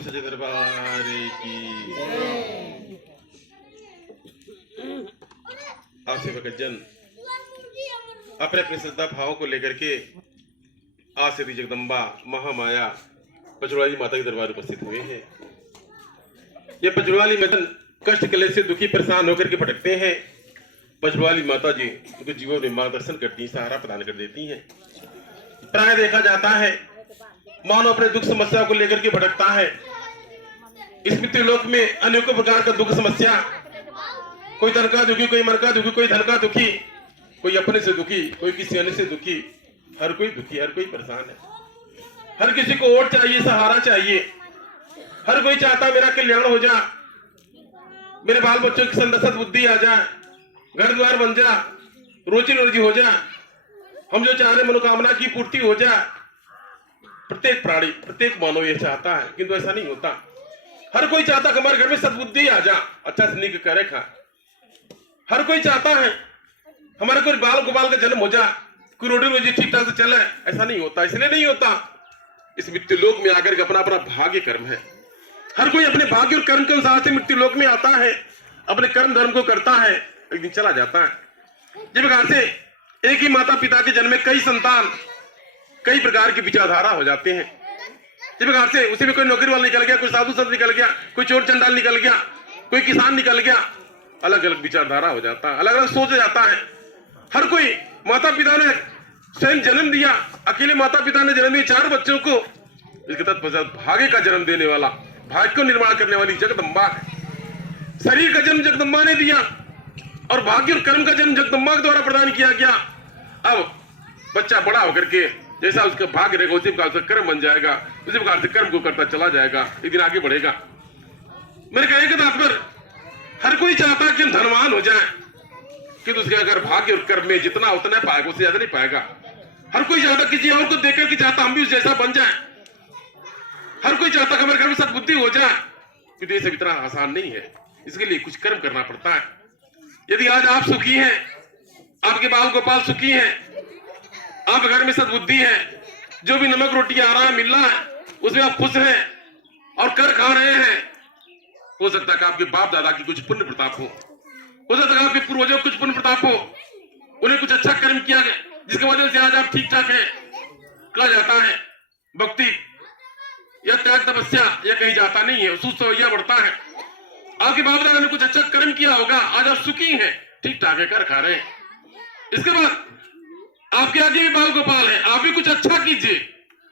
बोल सच्चे दरबार की। आप सेवक जन अपने अपने श्रद्धा भावों को लेकर के आज श्री जगदम्बा महामाया पचड़वाली माता के दरबार उपस्थित हुए हैं। ये पचड़वाली मदन कष्ट कलेश से दुखी परेशान होकर के भटकते हैं। पचड़वाली माता जी उनके जीवन में मार्गदर्शन करती हैं, सहारा प्रदान कर देती हैं। प्राय देखा जाता है मानव अपने दुख समस्या को लेकर के भटकता है। इस मृत्यु लोक में अनेकों प्रकार का दुख समस्या, कोई धन का दुखी, कोई मन का दुखी, कोई धन का दुखी, कोई अपने से दुखी, कोई किसी अन्य से दुखी, हर कोई दुखी, हर कोई परेशान है। हर किसी को ओट चाहिए, सहारा चाहिए। हर कोई चाहता मेरा कल्याण हो जा, मेरे बाल बच्चों की संदसत बुद्धि आ जाए, घर द्वार बन जा, रोजी रोजी हो जा, हम जो चाह रहे मनोकामना की पूर्ति हो जा। प्रत्येक प्राणी, प्रत्येक मानव ये चाहता है, किंतु ऐसा नहीं होता। हर कोई चाहता है हमारे घर में सद्बुद्धि आ जा, अच्छा से निक करे खा। हर कोई चाहता है हमारे कोई बाल गोपाल का जन्म हो जा, कोई रोटी रोजी ठीक ठाक से चले। ऐसा नहीं होता, इसलिए नहीं होता। इस मृत्यु लोक में आकर के अपना अपना भाग्य कर्म है। हर कोई अपने भाग्य और कर्म के अनुसार से मृत्यु लोक में आता है, अपने कर्म धर्म को करता है, एक दिन चला जाता है। जिस प्रकार से एक ही माता पिता के जन्म में कई संतान, कई प्रकार की विचारधारा हो जाते हैं। जिस प्रकार से उसी में कोई नौकरी वाला निकल गया, कोई साधु संत निकल गया, कोई चोर चंडाल निकल गया, कोई किसान निकल गया, अलग अलग विचारधारा हो जाता है, अलग अलग सोच जाता है। हर कोई माता पिता ने स्वयं जन्म दिया, अकेले माता पिता ने जन्म दिए 4 बच्चों को। इसके तत्पश्चात भाग्य का जन्म देने वाला, भाग्य को निर्माण करने वाली जगदम्बा है। शरीर का जन्म जगदम्बा ने दिया और भाग्य और कर्म का जन्म जगदम्बा के द्वारा प्रदान किया गया। अब बच्चा बड़ा होकर के जैसा उसका भाग्य रहेगा उसी प्रकार से कर्म बन जाएगा, उसी प्रकार से कर्म को करता चला जाएगा, एक दिन आगे बढ़ेगा। मेरे कहने का तात्पर्य, हर कोई चाहता है कि हम धनवान हो जाए, किंतु उसके अगर भाग्य और कर्म में जितना उतना पाएगा, उससे ज्यादा नहीं पाएगा। हर कोई चाहता किसी और को देखकर कि चाहता हम भी उस जैसा बन जाए। हर कोई चाहता कि हमारे घर में सद्बुद्धि हो जाए, किंतु ये सब इतना आसान नहीं है। इसके लिए कुछ कर्म करना पड़ता है। यदि आज आप सुखी हैं, आपके बाल गोपाल सुखी हैं, आप घर में सद्बुद्धि है, जो भी नमक रोटी आ रहा है, मिल रहा है, उसमें आप खुश हैं और कर खा रहे हैं, हो सकता है कि आपके बाप दादा की कुछ पुण्य प्रताप हो सकता है आपके पूर्वजों कुछ पुण्य प्रताप हो, उन्हें कुछ अच्छा कर्म किया गया जिसकी वजह से आज आप ठीक ठाक हैं। कहा जाता है भक्ति या त्याग तपस्या या कहीं जाता नहीं है, सुसवैया बढ़ता है। आपके बाप दादा ने कुछ अच्छा कर्म किया होगा, आज आप सुखी हैं, ठीक ठाक है, कर खा रहे हैं। इसके बाद आपके आगे भी बाल गोपाल है, आप भी कुछ अच्छा कीजिए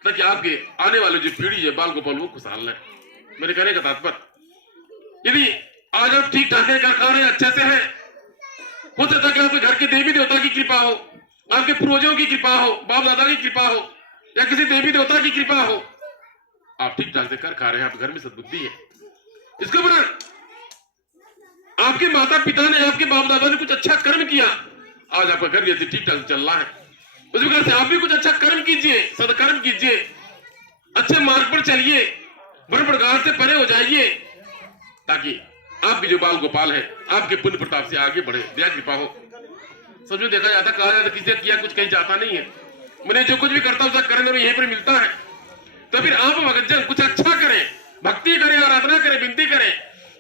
ताकि आपके आने वाले जो पीढ़ी है बाल गोपाल वो खुशहाल है। मेरे कहने का तात्पर्य, यदि आज आप ठीक ठाक है, कर खा रहे हैं, अच्छे से हैं, हो सकता है कि आपके घर के देवी देवता की कृपा हो, आपके पूर्वजों की कृपा हो, बाप दादा की कृपा हो, या किसी देवी देवता की कृपा हो, आप ठीक ठाक से कर खा रहे हैं, आपके घर में सद्बुद्धि है। इसके ऊपर आपके माता पिता ने, आपके बाप दादा ने कुछ अच्छा कर्म किया, आज आपका घर जैसे ठीक ठाक से चल रहा है। उस प्रकार से आप भी कुछ अच्छा कर्म कीजिए, सदकर्म कीजिए, अच्छे मार्ग पर चलिए, भ्रम प्रकार से परे हो जाइए, ताकि आपके जो बाल गोपाल है आपके पुण्य प्रताप से आगे बढ़े, दया कृपा हो। सब जो देखा जाता, कहा जाता किसी ने किया कुछ कहीं जाता नहीं है। मैंने जो कुछ भी करता हूं उसका करने में यहीं पर मिलता है। तो फिर आप भक्तजन कुछ अच्छा करें, भक्ति करें, आराधना करें, विनती करें।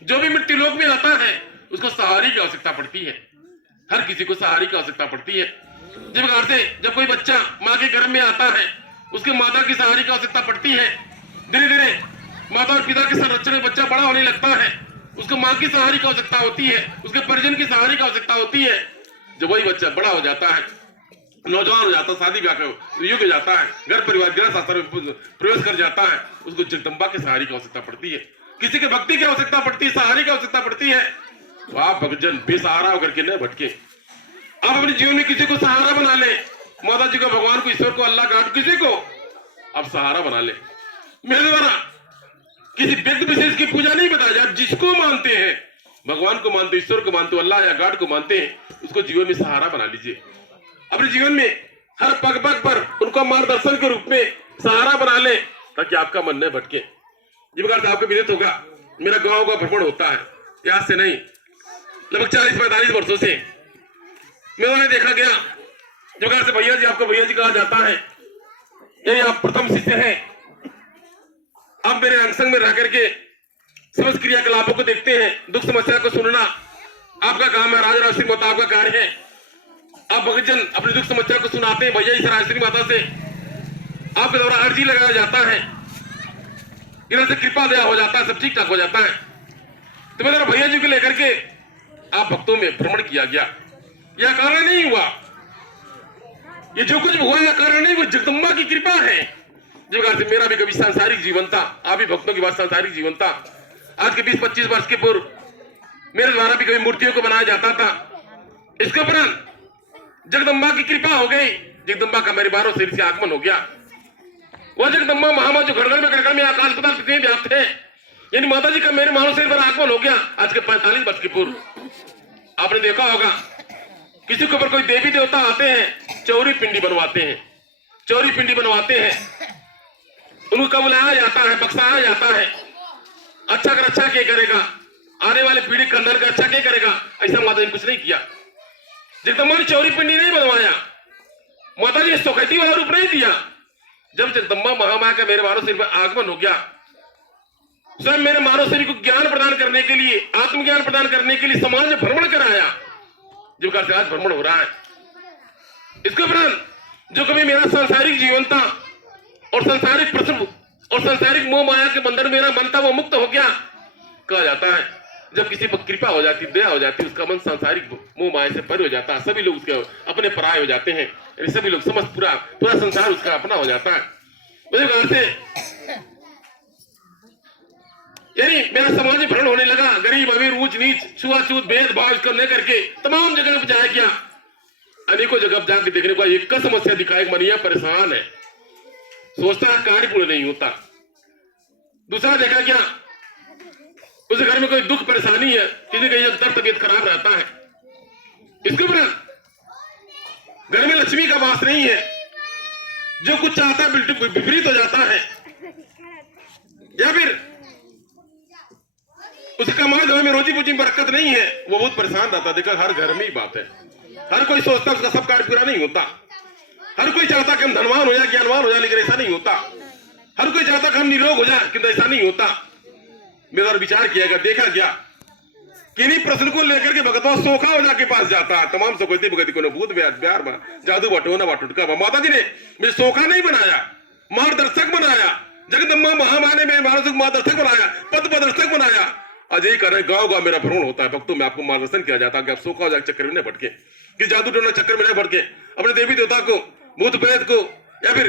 जो भी मृत्यु लोक में आता है उसको सहारे की आवश्यकता पड़ती है, हर किसी को सहारे की आवश्यकता पड़ती है। जिस प्रकार से जब कोई बच्चा माँ के गर्भ में आता है उसके माता की सहारे की आवश्यकता पड़ती है। धीरे धीरे माता और पिता के संरक्षण में बच्चा बड़ा होने लगता है, उसको माँ की सहारे की आवश्यकता होती है, उसके परिजन की सहारे की आवश्यकता होती है। जब वही बच्चा बड़ा हो जाता है, नौजवान हो जाता है, शादी ब्याह का युग हो जाता है, घर परिवार गृह शास्त्र में प्रवेश कर जाता है, उसको जगदम्बा की सहारे की आवश्यकता पड़ती है, किसी के भक्ति की आवश्यकता पड़ती है, सहारे की आवश्यकता पड़ती है। तो आप भक्तजन बेसहारा होकर के न भटके, आप अपने जीवन में किसी को सहारा बना ले। माता जी को, भगवान को, ईश्वर को, अल्लाह गॉड, किसी को आप सहारा बना ले। मेरे द्वारा किसी व्यक्ति विशेष की पूजा नहीं बताई, आप जिसको मानते हैं, भगवान को मानते, ईश्वर को मानते, अल्लाह या गॉड को मानते हैं, उसको जीवन में सहारा बना लीजिए। अपने जीवन में हर पग पग पर उनको मार्गदर्शन के रूप में सहारा बना ले, ताकि आपका मन न भटके। जिस प्रकार से आपको विदित होगा, मेरा गांव का भ्रमण होता है, यहाँ से नहीं, लगभग 40-45 वर्षों से मैंने देखा गया। जिस प्रकार से भैया जी, आपको भैया जी कहा जाता है, यही आप प्रथम शिष्य हैं। आप मेरे अंग संग में रह करके समस्त क्रियाकलापों को देखते हैं, दुख समस्या को सुनना आपका काम है। राजा राजश्री माता आपका कार्य है। आप भक्तजन अपनी दुख समस्या को सुनाते हैं भैया। इस राजश्री माता से आपके द्वारा अर्जी लगाया जाता है, इधर से कृपा दया हो जाता है, सब ठीक ठाक हो जाता है। तो मेरे भैया जी को लेकर के आप भक्तों में भ्रमण किया गया। यह कारण नहीं हुआ, ये जो कुछ हुआ यह कारण नहीं हुआ, जगदम्बा की कृपा है। जिस प्रकार से मेरा भी कभी सांसारिक जीवन था, आप भी भक्तों की बात सांसारिक जीवन था। आज के 20-25 वर्ष के पूर्व मेरे द्वारा भी कभी मूर्तियों को बनाया जाता था। इसके उपरांत जगदम्बा की कृपा हो गई, जगदम्बा का मेरे 12 शरीर से आगमन हो गया। वह जगदम्बा महामाया जो घर में आकाश पताल पृथ्वी व्याप्त है, यानी माता जी का मेरे मानव शरीर पर आगमन हो गया। आज के 45 वर्ष के पूर्व आपने देखा होगा किसी के ऊपर कोई देवी देवता आते हैं, चौरी पिंडी बनवाते हैं, चौरी पिंडी बनवाते हैं, उनको कब लाया जाता है, बख्शाया जाता है। अच्छा कर अच्छा क्या करेगा, आने वाले पीढ़ी कंधर का अच्छा क्या करेगा, ऐसा माता जी ने कुछ नहीं किया। जगदम्बा ने चौरी पिंडी नहीं बनवाया, माता जी ने सोखती वाला रूप नहीं दिया। जब जगदम्बा महामाया का मेरे मानव शरीर पर आगमन हो गया, स्वयं मेरे मानव शरीर को ज्ञान प्रदान करने के लिए, आत्मज्ञान प्रदान करने के लिए समाज में भ्रमण कराया, जो प्रकार से आज भ्रमण हो रहा है। इसके उपरांत जो कभी मेरा सांसारिक जीवन था और सांसारिक प्रश्न और सांसारिक मोह माया के बंधन मेरा मन था, वो मुक्त हो गया। कहा जाता है जब किसी पर कृपा हो जाती, दया हो जाती, उसका मन सांसारिक मोह माया से परे हो जाता है, सभी लोग उसके अपने पराये हो जाते हैं, सभी लोग समझ पूरा संसार उसका अपना हो जाता है। से यानी मेरा समाज में भ्रमण होने लगा। गरीब अमीर, ऊंच नीच, छुआछूत, भेदभाव इसको लेकर के तमाम जगह जाया गया। अनेकों जगह जाकर देखने को एक का समस्या दिखाई, मनिया परेशान है, सोचता है कार्य पूर्ण नहीं होता। दूसरा देखा क्या, उस घर में कोई दुख परेशानी है, किसी का तबीयत खराब रहता है, इसके ऊपर घर में लक्ष्मी का वास नहीं है, जो कुछ चाहता है बिल्कुल विपरीत हो जाता है, या फिर उसके कमाए धोए में रोजी पूजी में बरकत नहीं है, वो बहुत परेशान रहता है। देखा हर घर में ही बात है, हर कोई सोचता उसका सब कार्य पूरा नहीं होता। हर कोई चाहता कि हम धनवान हो जाए, ज्ञानवान हो जाए, लेकिन ऐसा नहीं होता। हर कोई चाहता कि हम निरोग हो जाए, किंतु ऐसा नहीं होता। मेरा विचार किया गया, देखा गया किन्हीं प्रश्न को लेकर के भगतवा सोखा हो जाके पास जाता है। तमाम सोखती भगती को भूत ब्यार जादू बटोना बाटुटका। माता जी ने मुझे सोखा नहीं बनाया, मार्गदर्शक बनाया। जगदम्बा महामाया ने मेरे मानसिक मार्गदर्शक बनाया, पद प्रदर्शक बनाया। आज यही कर रहे, गाँव गाँव मेरा भ्रमण होता है, भक्तों में आपको मार्गदर्शन किया जाता है कि आप सोखा हो जाए चक्कर में न भटके, कि जादू टोना चक्कर में न भटके, अपने देवी देवता को, भूत प्रेत को या फिर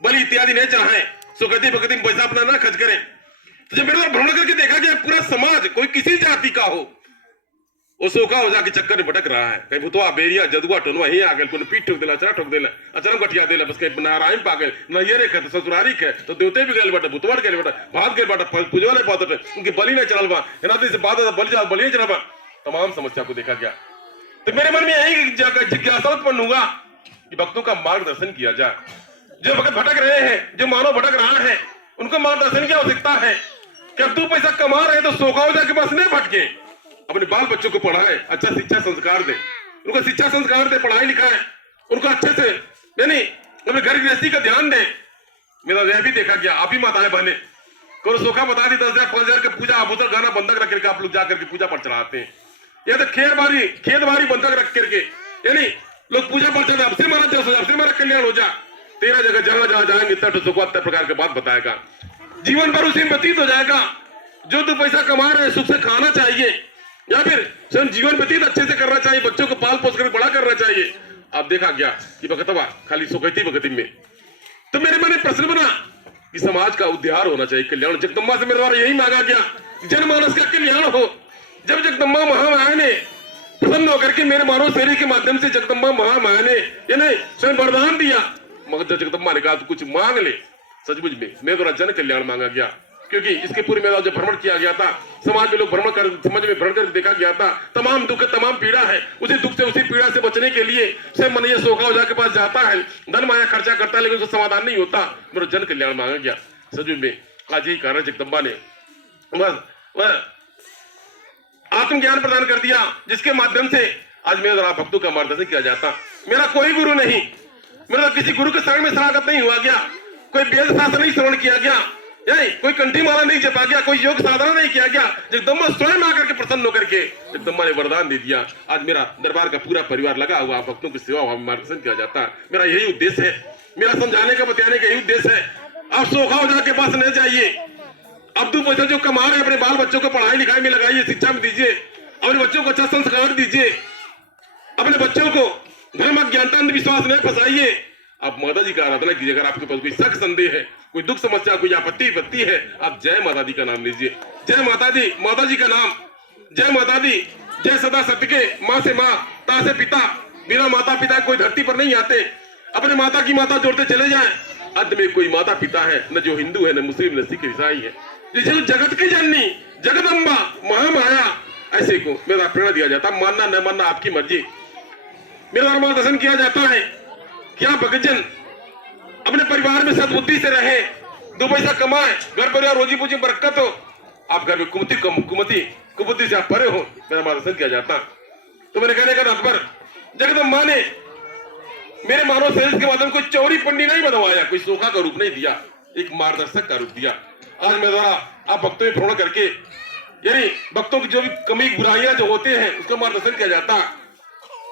बलि इत्यादि नहीं चाहे, सुखती भक्ति में पैसा अपना ना खर्च करें। तो जब मेरे भ्रमण करके देखा गया पूरा समाज कोई किसी जाति का हो, वो सोखा हो जाके चक्कर में भटक रहा है। कहीं भुतवा बेरिया जदुआ टोनवा ही आ गए, कोई पीठ ठोक देला, अचरा ठोक देला, अचरम गठिया देला, बस कहीं नारायण पा गए, नैयरे है तो ससुरारी है तो देवते भी गए बटा, भुतवाड़ गए बटा, भाग गए बटा, पूजवा नहीं पाते, उनकी बलि नहीं चढ़ल बा, हिनादी से बात बलि जाओ बलि चढ़ा बा। तमाम समस्या को देखा गया। तो मेरे मन में यही जिज्ञासा उत्पन्न हुआ कि भक्तों का मार्गदर्शन किया जाए। जो भक्त भटक रहे हैं, जो मानव भटक रहा है, उनको मार्गदर्शन की आवश्यकता है कि अब 2 पैसा कमा रहे तो सोखा हो जाके बस नहीं भटके, अपने बाल बच्चों को पढ़ाए, अच्छा शिक्षा संस्कार दे, उनको शिक्षा संस्कार दे, पढ़ाई लिखाए, उनको अच्छे से यानी अपने घर गृहस्थी का ध्यान दे। मेरा यह भी देखा गया, आप ही माताएं बहने को सोखा बता दी 10,000 5,000 का पूजा आभूषण गाना बंधक रख करके आप लोग जाकर के पूजा पर चढ़ाते हैं, या तो खेत बारी बंधक रख करके यानी लोग पूजा पर चढ़े, आपसे हमारा जस हो जाए, आपसे हमारा कल्याण हो जाए। 13 जगह जहां जाएंगे तट सुखवा प्रकार के बात बताएगा, जीवन भर उसी में व्यतीत हो जाएगा। जो 2 पैसा कमा रहे हैं सुख से खाना चाहिए, या फिर स्वयं जीवन व्यतीत अच्छे से करना चाहिए, बच्चों को पाल पोस कर बड़ा करना चाहिए। अब देखा गया कि भगतवा खाली सुखती भगती में। तो मेरे मन में प्रश्न बना कि समाज का उद्धार होना चाहिए, कल्याण। जगदम्बा से मेरे द्वारा यही मांगा गया, जनमानस का कल्याण हो। जब जगदम्बा महामाया ने प्रसन्न होकर के मेरे मानव शरीर के माध्यम से जगदम्बा महामाया ने यानी स्वयं वरदान दिया, मगर जगदम्बा ने कहा तो कुछ मांग ले। सचमुच में मेरे द्वारा जन कल्याण मांगा गया, क्योंकि इसके पूर्व में जब भ्रमण किया गया था, समाज में लोग भ्रमण कर समाज में भ्रमण कर देखा गया था, तमाम दुख तमाम पीड़ा है, उसी दुख से उसी पीड़ा से बचने के लिए स्वयं मन ये सोखा हो जाके पास जाता है, धन माया खर्चा करता है, लेकिन उसका समाधान नहीं होता। मेरा जन कल्याण मांगा गया। सचमुच में आज यही कारण जगदम्बा ने वह आत्मज्ञान प्रदान कर दिया, जिसके माध्यम से आज मेरे द्वारा भक्तों का मार्गदर्शन किया जाता। मेरा कोई गुरु नहीं, मेरा किसी गुरु के शरण में शरणागत नहीं हुआ गया, कोई वेद शास्त्र नहीं श्रवण किया गया, यानी कोई कंठी माला नहीं जपा गया, कोई योग साधना नहीं किया गया, जगदम्बा स्वयं आकर के प्रसन्न होकर के जगदम्बा ने वरदान दे दिया। आज मेरा दरबार का पूरा परिवार लगा हुआ भक्तों की सेवा में मार्गदर्शन किया जाता है। मेरा यही उद्देश्य है, मेरा समझाने का बताने का यही उद्देश्य है। आप सोखा हो जाके बस नहीं जाइए, अब 2 पैसा जो कमा रहे अपने बाल बच्चों को पढ़ाई लिखाई में लगाइए, शिक्षा में दीजिए, अपने बच्चों को अच्छा संस्कार दीजिए, अपने बच्चों को धर्म अज्ञानता अंधविश्वास नहीं फंसाइए। आप माता जी का आराधना कीजिए। अगर आपके पास कोई शक संदेह है, कोई दुख समस्या, कोई आपत्ति विपत्ति है, आप जय माता दी का नाम लीजिए। जय माता दी, माता जी का नाम, जय माता दी, जय सदा सत्य के, माँ से माँ, ता से पिता, बिना माता पिता कोई धरती पर नहीं आते। अपने माता की माता जोड़ते चले जाए। अंत में कोई माता पिता है न जो हिंदू है, न मुस्लिम, न सिख, ईसाई है। जिसे जगत की जननी जगदम्बा महामाया ऐसे को मेरा प्रेरणा दिया जाता। मानना न मानना आपकी मर्जी। मेरा मार्गदर्शन किया जाता है क्या भक्तजन अपने परिवार में सद्बुद्धि से रहे, 2 पैसा कमाए, घर परिवार रोजी पूजी बरकत हो, आप घर में कुमति से आप परे हो, मेरा मार्गदर्शन किया जाता। तो मेरे कहने का तात्पर्य, जगदम्बा ने मेरे मानव शरीर के माध्यम कोई चौरी पंडी नहीं बनवाया, कोई सोखा का रूप नहीं दिया, एक मार्गदर्शक का रूप दिया। आज मेरे द्वारा आप भक्तों में भ्रमण करके यानी भक्तों की जो भी कमी बुराइयां जो होते हैं उसका मार्गदर्शन किया जाता।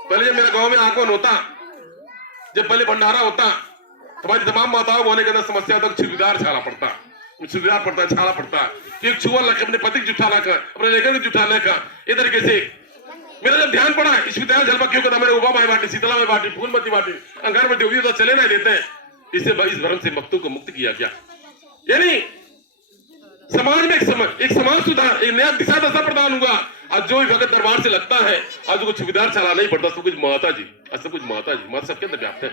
पहले जब मेरे गांव में आगमन होता, जब पहले भंडारा होता, हमारी तमाम माताओं होने के अंदर समस्या तक छुरीदार छाला पड़ता, छाला पड़ता कि एक छुआ लग अपने पति जुटाना का, अपने लेकर जुटाने का। इस तरीके से मेरा जब ध्यान पड़ा इस विद्यालय जलपा क्यों करता, मेरे उबा माई बाटी, शीतला माई बाटी, फूलमती बाटी, अंगार में देवी तो चले नहीं देते हैं। इससे इस भ्रम से भक्तों को मुक्त किया गया। यानी समाज में एक समाज सुधार, एक नया दिशा दशा प्रदान हुआ। आज जो भी भगत दरबार से लगता है, आज कुछ छुपीदार चला नहीं पड़ता, सब कुछ माता जी, सब कुछ माता जी, माता सबके अंदर व्याप्त है।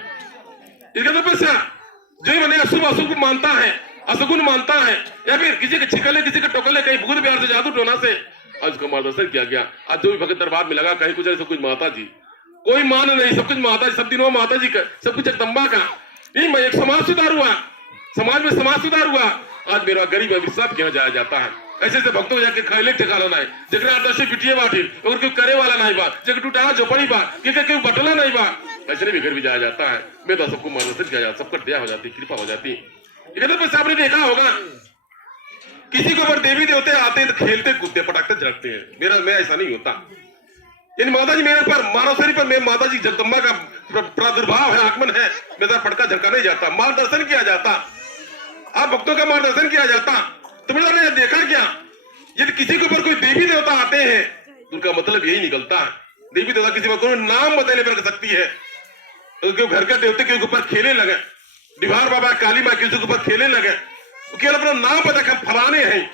इसका तपस्या जो मैंने अशुभ अशुभ मानता है, असगुण मानता है, या फिर किसी के छिकले, किसी के टोकले, कहीं भूत प्यार से जादू टोना से आज उसका मार्गदर्शन किया गया। आज जो भी भगत दरबार में लगा, कहीं कुछ सब कुछ माता जी, कोई मान नहीं, सब कुछ माता जी, सब दिनों माता जी का, सब कुछ जगदम्बा का। नहीं, एक समाज सुधार हुआ, समाज में समाज सुधार हुआ। आज मेरा गरीब अभिशाप किया जाया जाता है। ऐसे से भक्तों जाके खैले ठिकाना नहीं, जगह आदर्शी पिटिए बाटी और कोई करे वाला नहीं बा, जगह टूटा झोपड़ी बा, क्योंकि बटला नहीं बा, ऐसे भी घर भी जाया जाता है। मैं तो सबको मार्गदर्शन किया जाता, सबका दया हो जाती, कृपा हो जाती। इधर पर आपने देखा होगा किसी के ऊपर देवी देवते आते हैं तो खेलते कूदते पटाखते झड़कते हैं। मैं ऐसा नहीं होता। इन माता जी मेरे पर मानव शरीर पर मैं माता जी जगदम्बा का प्रादुर्भाव है, आगमन है, मेरा पटका झटका नहीं जाता, मार्गदर्शन किया जाता, आप भक्तों का मार्गदर्शन किया जाता। तो मैंने देखा क्या, यदि किसी के ऊपर कोई देवी देवता आते हैं तो उनका मतलब यही निकलता है, देवी देवता किसी को नाम बदलने पर सकती है। तो घर के देवते के ऊपर खेलने लगे, डिभार बाबा, काली माँ किसी के ऊपर खेलने लगे, केवल अपना नाम पता कि हम फलाने हैं,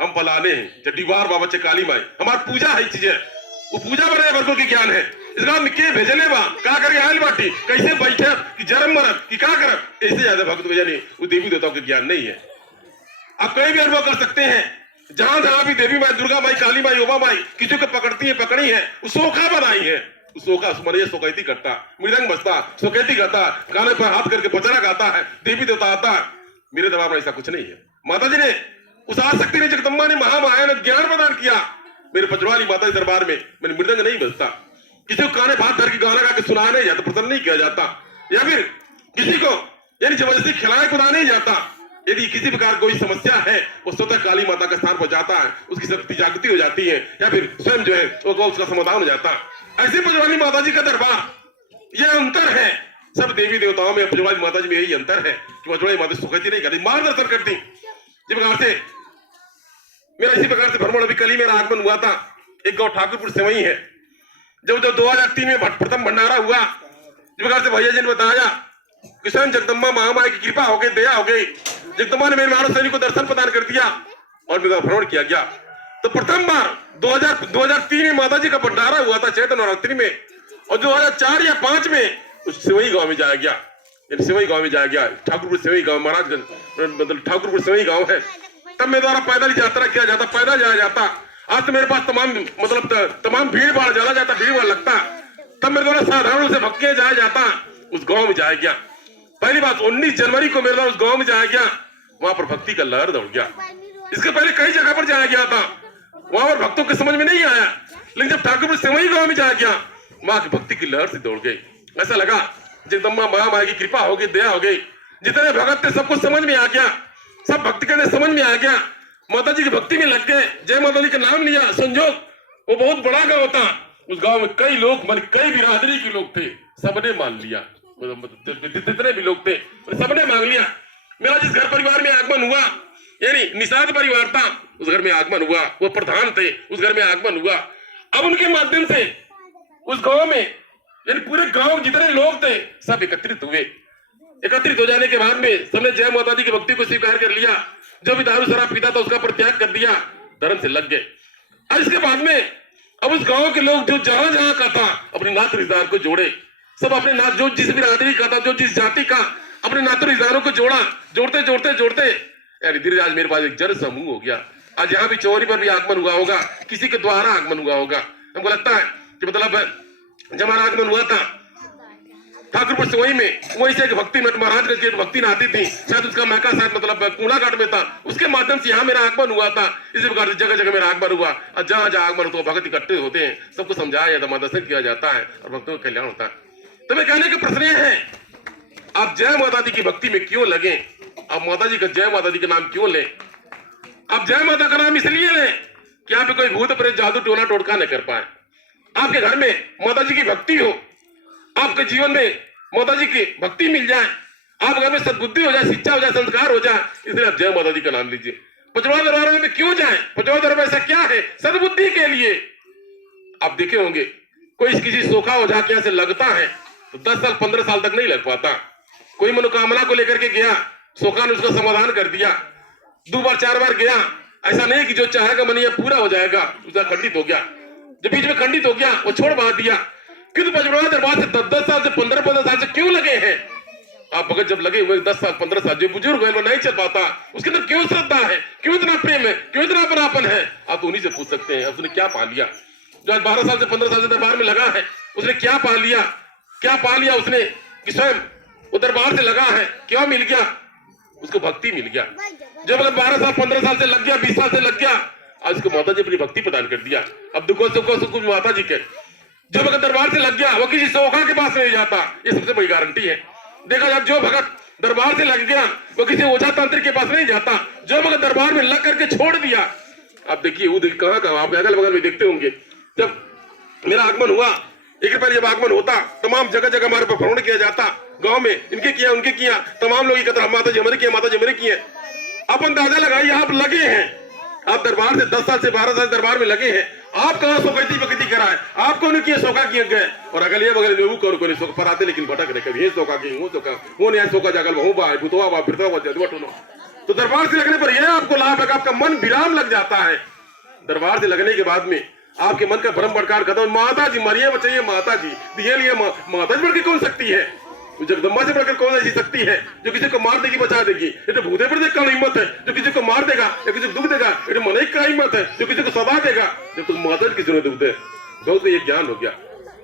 हम फलाने हैं, जब डिभार बाबा चे काली माई हमारी पूजा है, चीजें वो पूजा बने वर्गों की ज्ञान है। इसका के भेजने बा का करके आयल बाटी, कैसे बैठे कि जन्म मरत कि क्या करत, ऐसे ज्यादा भक्त यानी वो देवी देवताओं के ज्ञान नहीं है। आप कहीं भी अनुभव कर सकते हैं, जहां जहां भी देवी माई, दुर्गा माई, काली माई, उमा माई किसी को पकड़ती है, पकड़ी है, वो सोखा बनाई है, सोखा सुमरिया सोकैती करता, मृदंग बजता, सोकैती करता, गाने पर हाथ करके बचरा गाता है, देवी देवता आता। मेरे दरबार में ऐसा कुछ नहीं है। माता जी ने उस आसक्ति ने, जगदम्बा ने, महामाया ने ज्ञान प्रदान किया। मेरे पचवाली माता जी दरबार में मैंने मृदंग नहीं बजता, किसी को काने हाथ धर के गाना गा के सुनाया नहीं जाता, प्रसन्न नहीं किया जाता, या फिर किसी को यानी जबरदस्ती खिलाए खुदा नहीं जाता। यदि किसी प्रकार कोई समस्या है वो स्वतः काली माता का स्थान पर जाता है, उसकी शक्ति जागृति हो जाती है, या फिर स्वयं जो है वो उसका समाधान हो जाता है। ऐसे पचवाली माता जी का दरबार, यह अंतर है सब देवी देवताओं में, पचवाली माता जी में यही अंतर है कि पचवाली माता सुखती नहीं करती, मार्गदर्शन करती। जिस प्रकार से मेरा इसी प्रकार से भ्रमण, अभी कल ही मेरा आगमन हुआ था, एक गांव ठाकुरपुर से वही है, जब 2003 में प्रथम भंडारा हुआ, जिस प्रकार से भैया जी ने बताया कि स्वयं जगदम्बा महामाया की कृपा हो गई, दया हो गई, जगदम्बा ने मेरे मानव सैनिक को दर्शन प्रदान कर दिया और मेरा भ्रमण किया गया। तो प्रथम बार 2003 में माता जी का भंडारा हुआ था चैत्र नवरात्रि में, और 2004 या 5 में उस सिवई गांव में जाया गया, सिवई गांव में जाया गया, ठाकुरपुर सिवई गांव, महाराजगंज मतलब ठाकुरपुर सिवई गांव है। तब मेरे द्वारा पैदल यात्रा किया जाता, पैदल जाया जाता। आज तो मेरे पास तमाम भीड़ भाड़ ज्यादा जाता, भीड़ भाड़ लगता, तब मेरे द्वारा साधारण से भक्त जाया जाता, उस गांव में जाया गया। पहली बात 19 जनवरी को मेरे द्वारा उस गांव में जाया गया, वहां पर भक्ति का लहर दौड़ गया। इसके पहले कई जगह पर जाया गया था, वहां पर भक्तों के समझ में नहीं आया, लेकिन जब ठाकुरपुर सिवई गांव में जाया गया, वहां की भक्ति की लहर से दौड़ गई। ऐसा लगा जगदम्बा महामाया की कृपा हो गई, दया हो गई, जितने भगत थे सबको समझ में आ गया सब भक्ति करने समझ में आ गया, माता जी की भक्ति में लग गए, जय माता दी का नाम लिया। संजोग वो बहुत बड़ा गांव था, उस गांव में कई लोग मान कई बिरादरी के लोग थे, सबने मान लिया, जितने भी लोग थे सबने मान लिया। मेरा जिस घर परिवार में आगमन हुआ, यानी निषाद परिवार था, उस घर में आगमन हुआ, वो प्रधान थे, उस घर में आगमन हुआ। अब उनके माध्यम से उस गांव में यानी पूरे गांव जितने लोग थे सब एकत्रित हुए। एकत्रित हो जाने के बाद में सबने जय माता दी की भक्ति को स्वीकार कर लिया। जो भी दारू शराब पीता था उसका परित्याग कर दिया, धर्म से लग गए। और इसके बाद में अब उस गांव के लोग जो जहां जहां का था अपने नात रिश्तेदार को जोड़े, सब अपने नात जो जिस बिरादरी का था, जो जिस जाति का, अपने नाते रिश्तेदारों को जोड़ा। जोड़ते जोड़ते जोड़ते यानी धीरे आज मेरे पास एक जन समूह हो गया। आज यहाँ भी चौरी पर भी आगमन हुआ होगा, किसी के द्वारा आगमन हुआ होगा। हमको लगता है कि मतलब जब हमारा आगमन हुआ था ठाकुरपुर से, वहीं से एक भक्ति महाराज की भक्ति आती थी, शायद उसका मैका शायद मतलब कूलाघाट में था, उसके माध्यम से यहाँ मेरा आगमन हुआ था। इसी प्रकार से जगह जगह मेरा आगमन हुआ, और जहाँ जहाँ आगमन होता है भक्त इकट्ठे होते हैं, सबको समझाया जाता है, मार्गदर्शन किया जाता है और भक्तों का कल्याण होता है। तो मैं कहने का प्रश्न है, आप जय माता दी की भक्ति में क्यों लगे? आप माता जी का जय माता दी का नाम क्यों लें? आप जय माता का नाम इसलिए लें कि यहाँ पे कोई भूत प्रेत जादू टोना टोटका न कर पाए। आपके घर में माता जी की भक्ति हो, आपके जीवन में माता जी की भक्ति मिल जाए, आप घर में सद्बुद्धि हो जाए, शिक्षा हो जाए, संस्कार हो जाए, इसलिए आप जय माता दी का नाम लीजिए। पचवा दरबार में क्यों जाए? पचवा दरबार ऐसा क्या है? सद्बुद्धि के लिए। आप देखे होंगे कोई किसी सोखा ओझा के यहाँ से लगता है तो 10 साल 15 साल तक नहीं लग पाता। कोई मनोकामना को लेकर के गया, सोखा ने उसका समाधान कर दिया, 2 बार 4 बार गया, ऐसा नहीं कि जो चाहेगा मन पूरा हो जाएगा, उसका खंडित हो गया। जो बीच में खंडित हो गया वो छोड़ बांध दिया। किंतु पचवा दरबार से 10 साल से 15 साल से क्यों लगे हैं? आप भगत जब लगे हुए 10 साल 15 साल, जो बुजुर्ग है वो नहीं चल पाता, उसके अंदर क्यों श्रद्धा है, क्यों इतना प्रेम है, क्यों इतना अपनापन है? आप तो उन्हीं से पूछ सकते हैं उसने क्या पा लिया। जो आज 12 साल से 15 साल से दरबार में लगा है, उसने क्या पा लिया? क्या पा लिया उसने कि स्वयं वो दरबार से लगा है, क्या मिल गया? उसको भक्ति मिल गया। जब अगर 12 साल 15 साल से लग गया, 20 साल से लग गया, आज उसको माता जी अपनी भक्ति प्रदान कर दिया। अब दुखों सुखों सुख माता जी के जब अगर दरबार से लग गया, वो किसी सोखा के पास नहीं जाता, ये सबसे बड़ी गारंटी है। देखा जाए जो भगत दरबार से लग गया वो किसी ओझा तांत्रिक के पास नहीं जाता। जो भगत दरबार में लग करके छोड़ दिया, आप देखिए वो कहाँ कहाँ आप अगल बगल में देखते होंगे। जब मेरा आगमन हुआ, एक पहले जब आगमन होता, तमाम जगह जगह हमारे पर भ्रमण किया जाता, गांव में इनके किया उनके किया, तमाम लोग एकत्र, माता जी हमारे किए, माता जी हमारे किए। आप अंदाजा लगाइए, आप लगे हैं, आप दरबार से 10 साल से 12 साल दरबार में लगे हैं, आप कहाँ सोखती बकती कराए? आपको नहीं किए, सोखा किए गए, और अगल ये बगल लोग कौन सोख पर आते, लेकिन भटक रहे, कभी ये सोखा की वो सोखा, वो नहीं सोखा जागल वहू बा भूतवा बा फिरता हुआ जदवटनो। तो दरबार से लगने पर यह आपको लाभ है, आपका मन विराम लग जाता है। दरबार से लगने के बाद में आपके मन का भ्रम भटकान खत्म। माता जी मरिए बचाइए, माता जी दिए लिए, माता जी बढ़ के कौन सकती है? जगदम्बा से बढ़कर कौन ऐसी शक्ति है जो किसी को मार देगी, बचा देगी? ये तो भूते पर देख का हिम्मत है जो किसी को मार देगा या किसी को दुख देगा। ये तो मन का हिम्मत है जो किसी को सदा देगा। जब तुम माता जी किसी ने दुख दे, बहुत ये ज्ञान हो गया।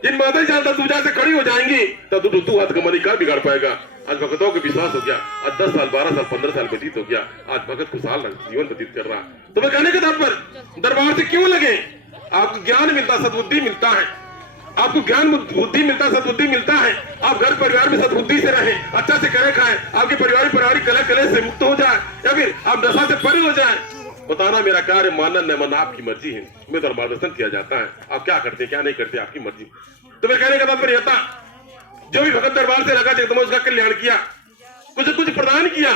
जिन माता जी जानता तू जाके खड़ी हो जाएंगी तब तू हाथ का मन क्या बिगाड़ पाएगा? आज भगतों को विश्वास हो गया, आज 10 साल 12 साल 15 साल व्यतीत हो गया, आज भगत खुशहाल जीवन व्यतीत कर रहा। तो मैं कहने के तात्पर्य दरबार से क्यों लगे? आपको ज्ञान मिलता, सद्बुद्धि मिलता है, आपको ज्ञान बुद्धि मिलता, सद्बुद्धि मिलता है। आप घर परिवार में सद्बुद्धि से रहे, अच्छा से करे खाए, आपके पारिवारिक कलह से मुक्त हो जाए, या फिर आप नशा से परे हो जाए। बताना मेरा कार्य, मानना न मानना आपकी मर्जी है। मैं तो मार्गदर्शन किया जाता है, आप क्या करते क्या नहीं करते आपकी मर्जी। तो मैं कहने का तात्पर्य था, जो भी भगत दरबार से लगा जगदम्बा उसका कल्याण किया, कुछ प्रदान किया।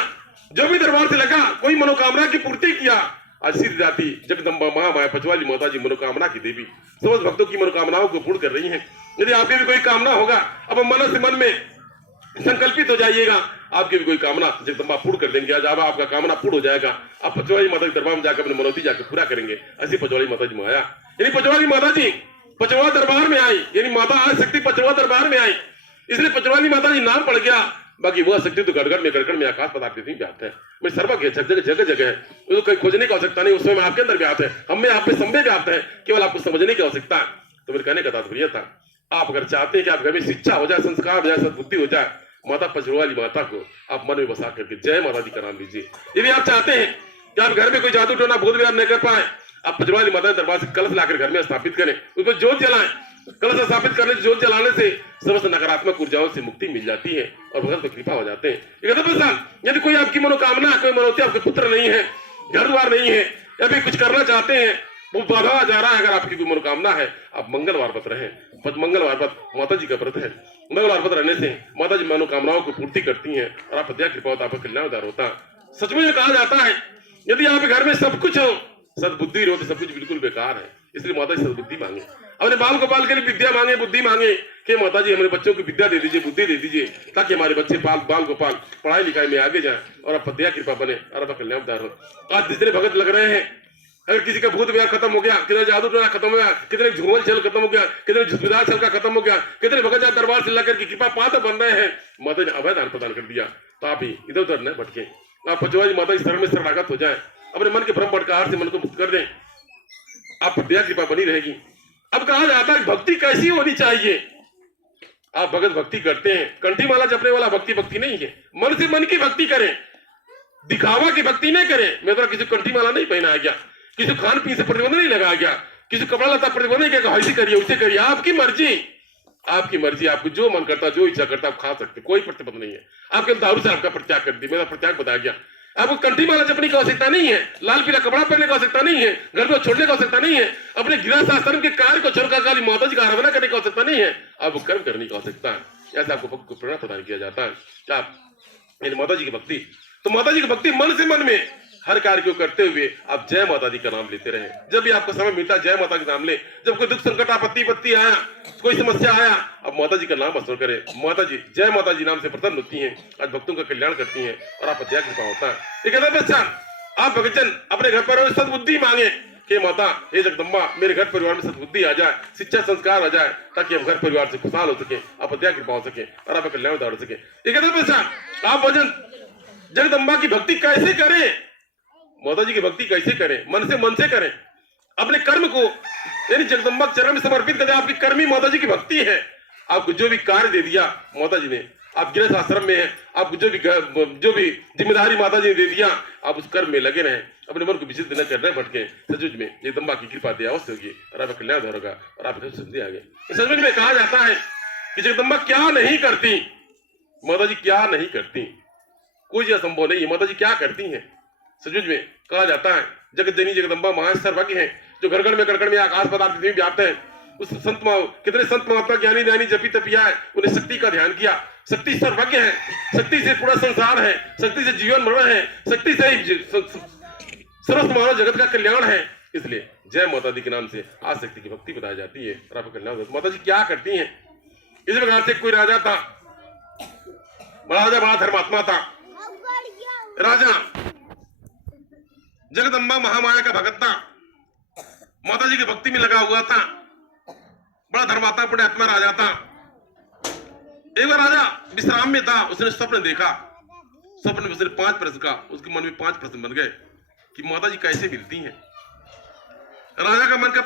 जो भी दरबार से लगा कोई मनोकामना की पूर्ति किया। आज सिद्ध जाति जगदम्बा महामाया पचवाली माता जी मनोकामना की देवी, समस्त भक्तों की मनोकामनाओं को पूर्ण कर रही हैं। यदि आपके भी कोई कामना होगा, अब मन से मन में संकल्पित हो जाइएगा, आपकी भी कोई कामना जगदम्बा पूर्ण कर देंगे। आज आपका कामना पूर्ण हो जाएगा, आप पचवाली माता के दरबार में जाकर अपनी मनौती जाकर पूरा करेंगे। ऐसी पचवाली माता जी माया, यानी पचवाली माता जी पचवा दरबार में आई, यानी माता आज शक्ति पचवा दरबार में आई, इसलिए पचवाली माता जी नाम पड़ गया। बाकी वह शक्ति तो गड़गड़ में आकाश पदार्थ में व्याप्त है, मैं सर्वज्ञ जगह जगह है, उसको कोई खोजने की आवश्यकता नहीं, उसमें आपके अंदर व्याप्त है, हमें आप पे संवेद व्याप्त है, केवल आपको समझने की आवश्यकता है। तो मेरे कहने का तात्पर्य था, आप अगर चाहते हैं कि आप घर में शिक्षा हो जाए, संस्कार हो जाए, सद्बुद्धि हो जाए, माता पचवाली माता को आप मन में बसा करके जय माता दी का नाम लीजिए। यदि आप चाहते हैं कि आप घर में कोई जादू टोना भूत विहार नहीं कर पाए, आप पचवाली माता दरबार से कलश लाकर घर में स्थापित करें, उसमें ज्योत जलाएं, कलश स्थापित करने से, ज्योत जलाने से समस्त नकारात्मक ऊर्जाओं से मुक्ति मिल जाती है और भगत की कृपा हो जाते हैं। यदि कोई आपकी मनोकामना, कोई मनोती, आपके पुत्र नहीं है, घर द्वार नहीं है, या फिर कुछ करना चाहते हैं, वो बाधा जा रहा है, अगर आपकी कोई मनोकामना है, आप मंगलवार व्रत रहें। मंगलवार व्रत माता जी का व्रत है। मंगलवार व्रत रहने से माता जी मनोकामनाओं को पूर्ति करती हैं और आप दया कृपा होता, आपका कल्याण उदार होता। सच में कहा जाता है, यदि आपके घर में सब कुछ हो, सद्बुद्धि हो, तो सब कुछ बिल्कुल बेकार है। इसलिए माता जी सद्बुद्धि मांगे, अपने बाल गोपाल के लिए विद्या मांगे, बुद्धि मांगे कि माता जी हमारे बच्चों को विद्या दे दीजिए, बुद्धि दे दीजिए, ताकि हमारे बच्चे बाल गोपाल पढ़ाई लिखाई में आगे जाए और आप दया कृपा बने और आपका कल्याण उदार हो। आज जितने भगत लग रहे हैं, अगर किसी का भूत व्याह खत्म हो गया, कितने जादू टोना खत्म हो गया, कितने झूमल छल खत्म हो गया, कितने झुझुदार छल का खत्म हो गया, कितने भगत दरबार से लाकर की कृपा पात्र बन रहे हैं, माता ने अभय दान प्रदान कर दिया। तो आप ही इधर उधर न भटके, आप पचवाजी माता की शरण में शरणागत हो जाए, अपने मन के भ्रम भटकार से मन को मुक्त कर दें, आप पर दया कृपा बनी रहेगी। अब कहा जाता है भक्ति कैसी होनी चाहिए। आप भगत भक्ति करते हैं, कंठी माला जपने वाला भक्ति भक्ति नहीं है। मन से मन की भक्ति करें, दिखावा की भक्ति नहीं करें। मैं तो किसी कंठी माला नहीं पहनाया गया, किसी खान पीन से प्रतिबंध नहीं लगाया गया, किसी कपड़ा लता प्रतिबंध नहीं किया, ऐसे करिए उसे करिए, आपकी मर्जी, आपकी मर्जी, आपको जो मन करता, जो इच्छा करता आप खा सकते, कोई प्रतिबंध नहीं है। आपके दारू से आपका परित्याग कर दिया, मेरा परित्याग बताया गया। आपको कंठी माला जपने की आवश्यकता नहीं है, लाल पीला कपड़ा पहनने की आवश्यकता नहीं है, घर को छोड़ने की आवश्यकता नहीं है, अपने गृहस्थ आश्रम के कार्य को छोड़कर काली माता जी का आराधना करने की आवश्यकता नहीं है, आपको कर्म करने की आवश्यकता है। ऐसा आपको भक्त को प्रेरणा प्रदान किया जाता है। क्या आप माता जी की भक्ति, तो माता जी की भक्ति मन से मन में हर कार्य को करते हुए आप जय माता दी का नाम लेते रहे। जब भी आपको समय मिलता है जय माता का नाम ले। जब कोई दुख संकट आपत्ति आया, कोई समस्या आया, अब माता जी का नाम स्मरण करें। माता जी जय माता जी नाम से प्रसन्न होती हैं, आज भक्तों का कल्याण करती हैं और आप दया कृपा होता है। आप भक्तजन अपने घर पर सद्बुद्धि मांगे कि माता हे जगदम्बा मेरे घर परिवार में सद्बुद्धि आ जाए, शिक्षा संस्कार आ जाए, ताकि हम घर परिवार से खुशहाल हो सके, आप दया कृपा हो सके और आपका कल्याण उदार हो सके। आप भजन जगदम्बा की भक्ति कैसे करें, माता जी की भक्ति कैसे करें, मन से करें। अपने कर्म को यानी जगदम्बा चरण में समर्पित करें। आपकी कर्मी माता जी की भक्ति है। आपको जो भी कार्य दे दिया माता जी ने, आप गृहस्थ आश्रम में हैं, आपको जो भी जिम्मेदारी माता जी ने दे दिया, आप उस कर्म में लगे रहें, अपने मन को विचलित न करने भटके। सचमुच में जगदम्बा की कृपा दया अवश्य होगी और आपका कल्याण होगा और आप सिद्धि आ गए। सचमुच में कहा जाता है कि जगदम्बा क्या नहीं करती, माता जी क्या नहीं करती, कोई असंभव नहीं है। माता जी क्या करती हैं, सचमुच में कहा जाता है जगत जननी जगदम्बा महा सर्वज्ञ है, जो घर घर में कण कण में आकाश पदार्थ में व्याप्त है। उस कितने संत महात्मा ज्ञानी ध्यानी जपी तपिया है, उन्हें शक्ति का ध्यान किया। शक्ति सर्वज्ञ है, शक्ति से पूरा संसार है, शक्ति से जीवन मरण है, शक्ति से समस्त मानव जगत का कल्याण है। इसलिए जय माता दी के नाम से आज शक्ति की भक्ति बताई जाती है और आपका कल्याण। माता जी क्या करती हैं, इस प्रकार से कोई राजा था, बड़ा धर्मात्मा था। राजा जगदम्बा महामाया का भगत था, माता जी की भक्ति में लगा हुआ था, बड़ा धर्मात्मा पुण्यात्मा राजा था। एक बार राजा विश्राम में था, उसने स्वप्न देखा। स्वप्न में उसने 5 प्रश्न का, उसके मन में 5 प्रश्न बन गए कि माता जी कैसे मिलती हैं। राजा का मन का